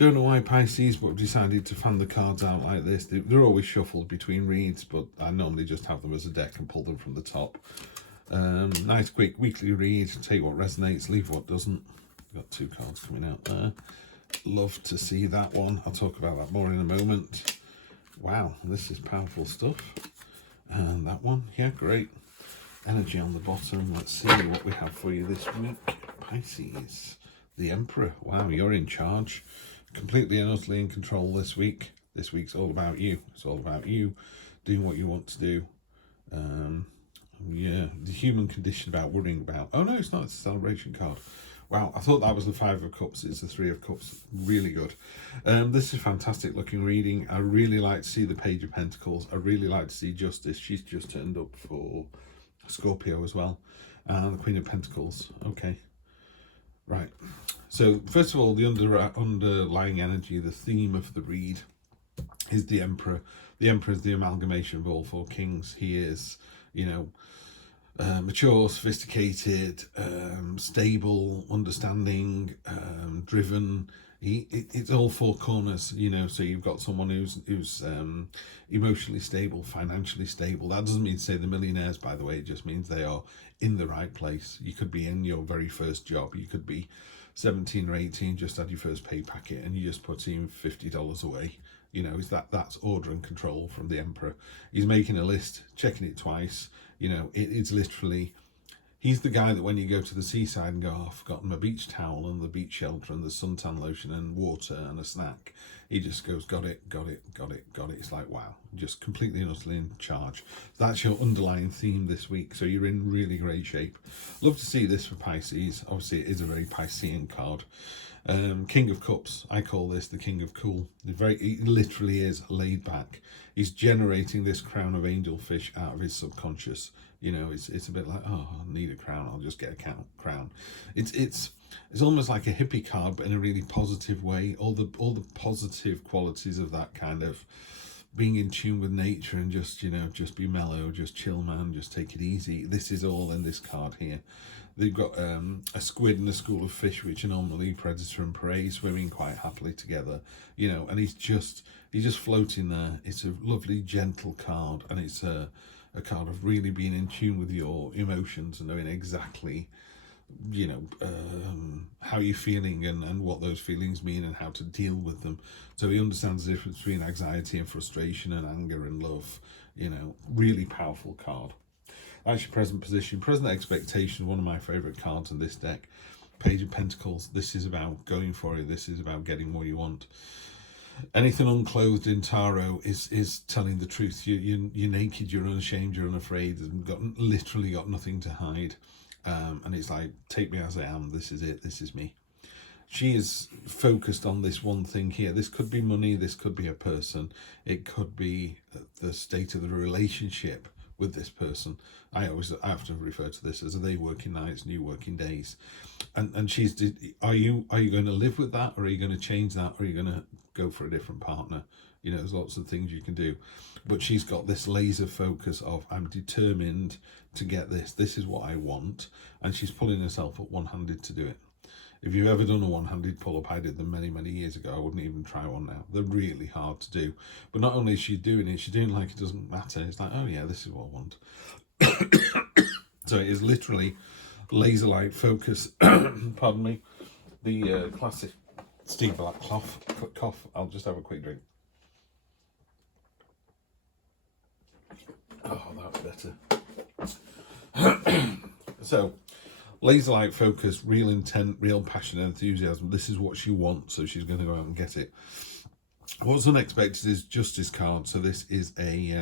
Don't know why Pisces, but I've decided to fan the cards out like this. They're always shuffled between reads, but I normally just have them as a deck and pull them from the top. Nice quick weekly read. Take what resonates, leave what doesn't. Got 2 cards coming out there. Love to see that one. I'll talk about that more in a moment. Wow, this is powerful stuff. And that one, yeah, great. Energy on the bottom. Let's see what we have for you this week. Pisces, the Emperor. Wow, you're in charge. Completely and utterly in control this week. This week's all about you. It's all about you doing what you want to do. Yeah, the human condition about worrying about. Oh no, it's not. It's a celebration card. Wow, I thought that was the 5 of Cups. It's the 3 of Cups. Really good. This is fantastic looking reading. I really like to see the Page of Pentacles. I really like to see Justice. She's just turned up for Scorpio as well. And the Queen of Pentacles. Okay. Right. So, first of all, the underlying energy, the theme of the read is the Emperor. The Emperor is the amalgamation of all 4 kings. He is, you know, mature, sophisticated, stable, understanding, driven. It's all 4 corners, you know. So you've got someone who's emotionally stable, financially stable. That doesn't mean to say they're millionaires, by the way. It just means they are in the right place. You could be in your very first job. You could be 17 or 18, just had your first pay packet, and you just put in $50 away. You know, that's order and control from the Emperor. He's making a list, checking it twice. You know, it's literally, he's the guy that when you go to the seaside and go, oh, I've forgotten my beach towel and the beach shelter and the suntan lotion and water and a snack. He just goes, got it, got it, got it, got it. It's like, wow, just completely and utterly in charge. That's your underlying theme this week. So you're in really great shape. Love to see this for Pisces. Obviously, it is a very Piscean card. King of Cups, I call this the King of Cool. He literally is laid back. He's generating this crown of angelfish out of his subconscious. You know, it's a bit like, oh, I need a crown, I'll just get a crown. It's almost like a hippie card, but in a really positive way. All the positive qualities of that kind of being in tune with nature and just, you know, just be mellow, just chill, man, just take it easy. This is all in this card here. They've got a squid and a school of fish, which are normally predator and prey, swimming quite happily together, you know, and he's just floating there. It's a lovely, gentle card, and it's a card of really being in tune with your emotions and knowing exactly, you know, how you're feeling and what those feelings mean and how to deal with them. So he understands the difference between anxiety and frustration and anger and love. You know, really powerful card. That's your present position. Present expectation, one of my favourite cards in this deck. Page of Pentacles. This is about going for it. This is about getting what you want. Anything unclothed in tarot is telling the truth. You're naked, you're unashamed, you're unafraid, and literally got nothing to hide. And it's like, take me as I am. This is it. This is me. She is focused on this one thing here. This could be money. This could be a person. It could be the state of the relationship with this person. I often refer to this as they working nights, new working days. And she's, are you going to live with that, or are you going to change that, or are you going to go for a different partner? You know, there's lots of things you can do. But she's got this laser focus of, I'm determined to get this. This is what I want. And she's pulling herself up one-handed to do it. If you've ever done a one-handed pull-up, I did them many, many years ago. I wouldn't even try one now. They're really hard to do. But not only is she doing it, she's doing it like it doesn't matter. It's like, oh yeah, this is what I want. So it is literally laser-like focus. Pardon me. The classic Steve Black cough. I'll just have a quick drink. Oh, that's better. So, laser-like focus, real intent, real passion and enthusiasm. This is what she wants, so she's going to go out and get it. What's unexpected is Justice card. So this is a,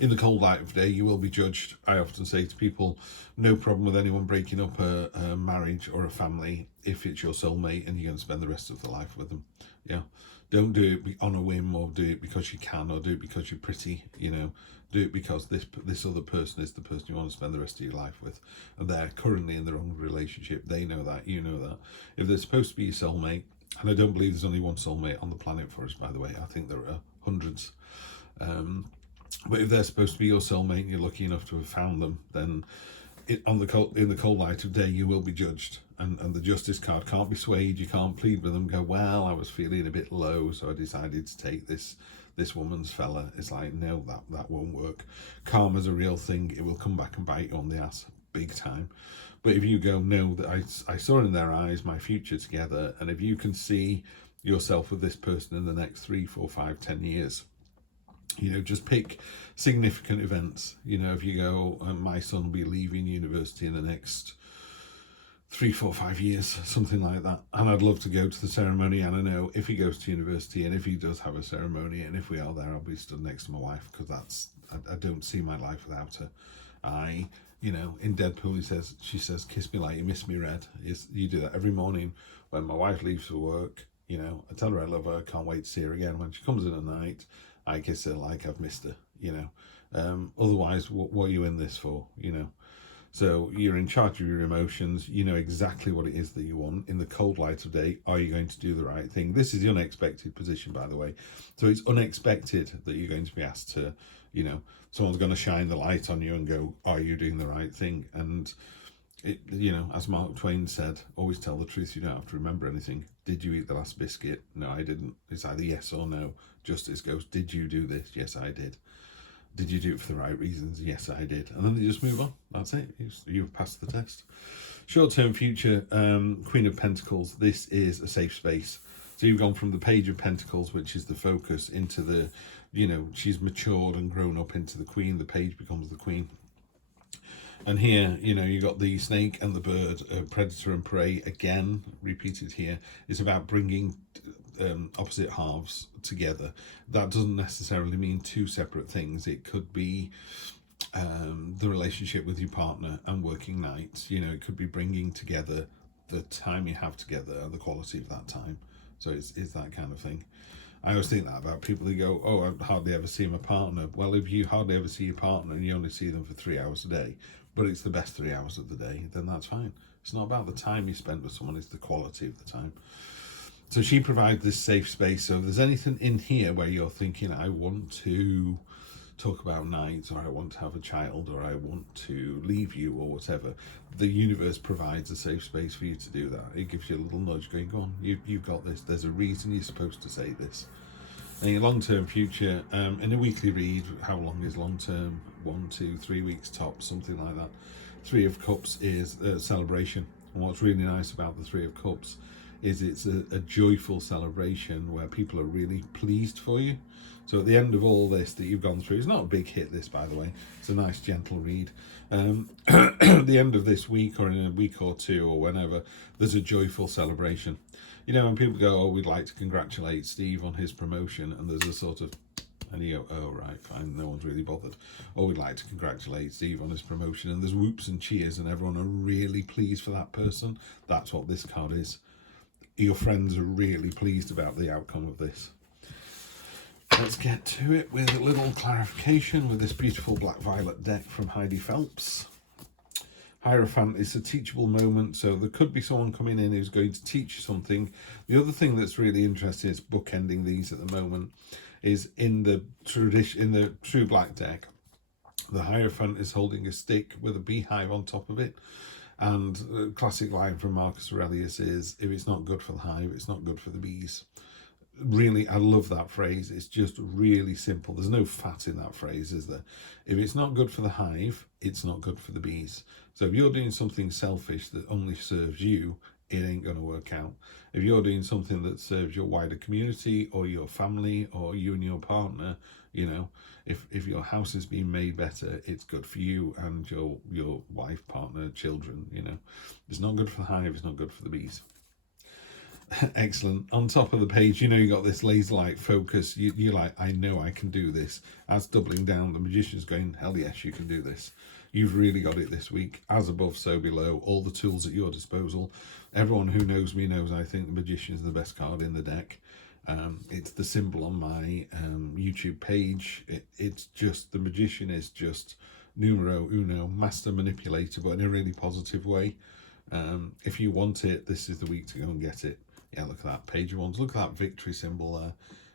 in the cold light of day, you will be judged. I often say to people, no problem with anyone breaking up a marriage or a family if it's your soulmate and you're going to spend the rest of the life with them. Yeah. Don't do it on a whim, or do it because you can, or do it because you're pretty, you know. Do it because this other person is the person you want to spend the rest of your life with. And they're currently in the wrong relationship. They know that, you know that. If they're supposed to be your soulmate, and I don't believe there's only one soulmate on the planet for us, by the way. I think there are hundreds. But if they're supposed to be your soulmate and you're lucky enough to have found them, then in the cold light of day, you will be judged. and the Justice card, can't be swayed. You can't plead with them, go, well, I was feeling a bit low, so I decided to take this woman's fella. It's like, no, that won't work. Karma's a real thing. It will come back and bite you on the ass big time. But if you go, no, that I saw in their eyes my future together, and if you can see yourself with this person in the next 3, 4, 5, 10 years, you know, just pick significant events. You know, if you go, my son will be leaving university in the next 3, 4, 5 years, something like that, and I'd love to go to the ceremony. And I know if he goes to university, and if he does have a ceremony, and if we are there, I'll be stood next to my wife, because I don't see my life without her. You know, in Deadpool, she says, kiss me like you miss me red. You do that every morning when my wife leaves for work. You know, I tell her I love her, can't wait to see her again. When she comes in at night, I kiss her like I've missed her, you know. Otherwise, what are you in this for, you know? So you're in charge of your emotions. You know exactly what it is that you want. In the cold light of day, are you going to do the right thing? This is the unexpected position, by the way. So it's unexpected that you're going to be asked to, you know, someone's going to shine the light on you and go, are you doing the right thing? And it, you know, as Mark Twain said, always tell the truth. You don't have to remember anything. Did you eat the last biscuit? No, I didn't. It's either yes or no. Justice goes, did you do this? Yes, I did. Did you do it for the right reasons? Yes, I did. And then they just move on. That's it. You've passed the test. Short-term future, Queen of Pentacles. This is a safe space. So you've gone from the Page of Pentacles, which is the focus, into the, you know, she's matured and grown up into the Queen. The Page becomes the Queen. And here, you know, you got the snake and the bird, predator and prey, again, repeated here. It's about bringing opposite halves together. That doesn't necessarily mean two separate things. It could be the relationship with your partner and working nights. You know, it could be bringing together the time you have together and the quality of that time. So it's that kind of thing. I always think that about people who go, oh, I hardly ever see my partner. Well, if you hardly ever see your partner and you only see them for 3 hours a day, but it's the best 3 hours of the day, then that's fine. It's not about the time you spend with someone, it's the quality of the time. So she provides this safe space. So if there's anything in here where you're thinking, I want to talk about nights, or I want to have a child, or I want to leave you, or whatever, the universe provides a safe space for you to do that. It gives you a little nudge going, go on, you've got this. There's a reason you're supposed to say this. And your long-term future, in a weekly read, how long is long-term? 1, 2, 3 weeks tops, something like that. 3 of Cups is a celebration. And what's really nice about the 3 of Cups is it's a joyful celebration where people are really pleased for you. So at the end of all this that you've gone through, it's not a big hit, this, by the way. It's a nice, gentle read. At the end of this week, or in a week or two, or whenever, there's a joyful celebration. You know, when people go, oh, we'd like to congratulate Steve on his promotion, and there's a sort of, and you go, oh, right, fine, no one's really bothered. Or we'd like to congratulate Steve on his promotion, and there's whoops and cheers, and everyone are really pleased for that person. That's what this card is. Your friends are really pleased about the outcome of this. Let's get to it with a little clarification with this beautiful black violet deck from Heidi Phelps. Hierophant is a teachable moment, so there could be someone coming in who's going to teach you something. The other thing that's really interesting is bookending these at the moment is in the True Black deck, the Hierophant is holding a stick with a beehive on top of it. And the classic line from Marcus Aurelius is, if it's not good for the hive, it's not good for the bees. Really, I love that phrase. It's just really simple. There's no fat in that phrase, is there? If it's not good for the hive, it's not good for the bees. So if you're doing something selfish that only serves you, it ain't going to work out. If you're doing something that serves your wider community or your family or you and your partner, you know, if your house is being made better, it's good for you and your wife, partner, children, you know. It's not good for the hive, it's not good for the bees. Excellent. On top of the page, you know, you got this laser-like focus. You're like, I know I can do this. As doubling down, the magician's going, hell yes, you can do this. You've really got it this week. As above, so below. All the tools at your disposal. Everyone who knows me knows I think the magician is the best card in the deck. It's the symbol on my YouTube page. It's just, the magician is just numero uno, master manipulator, but in a really positive way. If you want it, this is the week to go and get it. Yeah, look at that, Page of Wands. Look at that victory symbol there.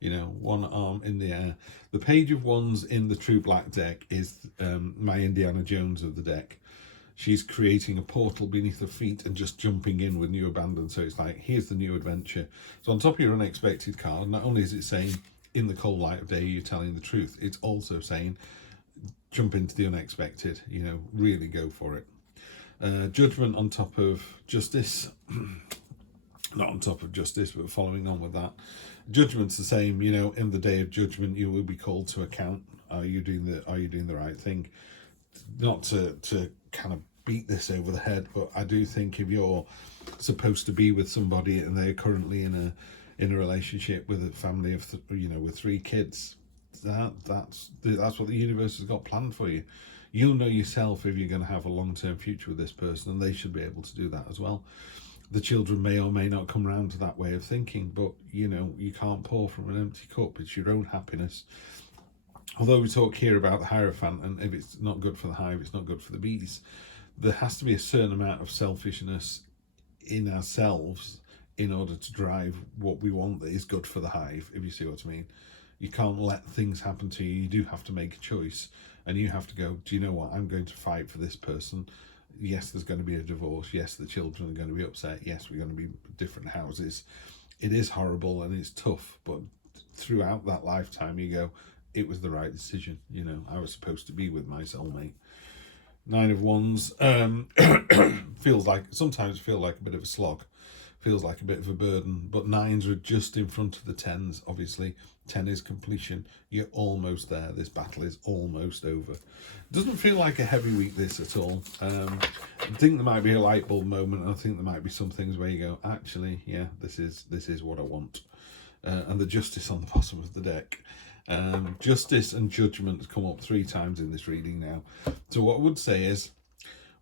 You know, one arm in the air. The Page of Wands in the True Black deck is my Indiana Jones of the deck. she's creating a portal beneath her feet and just jumping in with new abandon. So it's like, here's the new adventure. So on top of your unexpected card, not only is it saying, in the cold light of day, you're telling the truth, it's also saying, jump into the unexpected, you know, really go for it. Judgment on top of justice. Not on top of justice, but following on with that. Judgment's the same, you know, in the day of judgment, you will be called to account. Are you doing the right thing? Not to kind of beat this over the head, but I do think if you're supposed to be with somebody and they're currently in a relationship with a family of with 3 kids, that's what the universe has got planned for you. You'll know yourself if you're going to have a long-term future with this person, and they should be able to do that as well. The children may or may not come around to that way of thinking, but you know, you can't pour from an empty cup. It's your own happiness. Although we talk here about the Hierophant, and if it's not good for the hive, it's not good for the bees, there has to be a certain amount of selfishness in ourselves in order to drive what we want that is good for the hive, if you see what I mean. You can't let things happen to you. You do have to make a choice, and you have to go, do you know what, I'm going to fight for this person. Yes, there's going to be a divorce. Yes, the children are going to be upset. Yes, we're going to be different houses. It is horrible and it's tough, but throughout that lifetime you go, it was the right decision. You know, I was supposed to be with my soulmate. 9 of Wands sometimes feel like a bit of a slog, feels like a bit of a burden, but 9s are just in front of the 10s. Obviously 10 is completion. You're almost there. This battle is almost over. Doesn't feel like a heavy week, this, at all. I think there might be a light bulb moment. I think there might be some things where you go, actually, yeah, this is what I want. And the Justice on the bottom of the deck. Justice and Judgment has come up 3 times in this reading now. So what I would say is,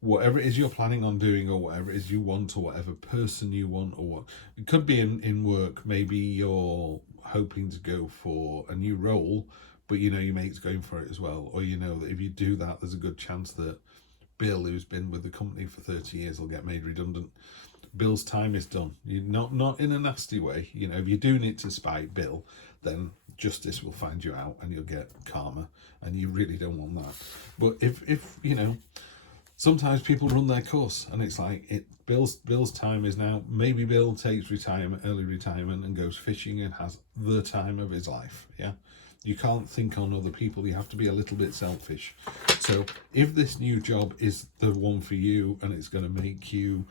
whatever it is you're planning on doing, or whatever it is you want, or whatever person you want, or what it could be in work, maybe you're hoping to go for a new role, but you know your mate's going for it as well, or you know that if you do that, there's a good chance that Bill, who's been with the company for 30 years, will get made redundant. Bill's time is done. You not in a nasty way. You know, if you're doing it to spite Bill, then Justice will find you out and you'll get karma, and you really don't want that. But if you know, sometimes people run their course, and it's like Bill's time is now. Maybe Bill takes early retirement, and goes fishing and has the time of his life. Yeah, you can't think on other people. You have to be a little bit selfish. So if this new job is the one for you, and it's going to make you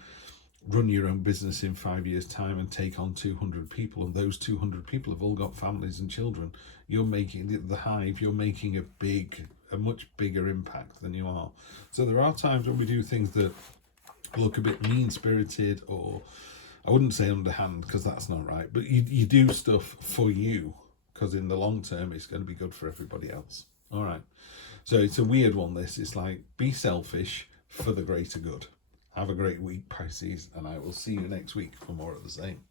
run your own business in 5 years' time and take on 200 people, and those 200 people have all got families and children, you're making the hive. You're making a much bigger impact than you are. So there are times when we do things that look a bit mean-spirited, or I wouldn't say underhand, because that's not right, but you do stuff for you, because in the long term it's going to be good for everybody else. All right, so it's a weird one, this. It's like, be selfish for the greater good. Have a great week, Pisces, and I will see you next week for more of the same.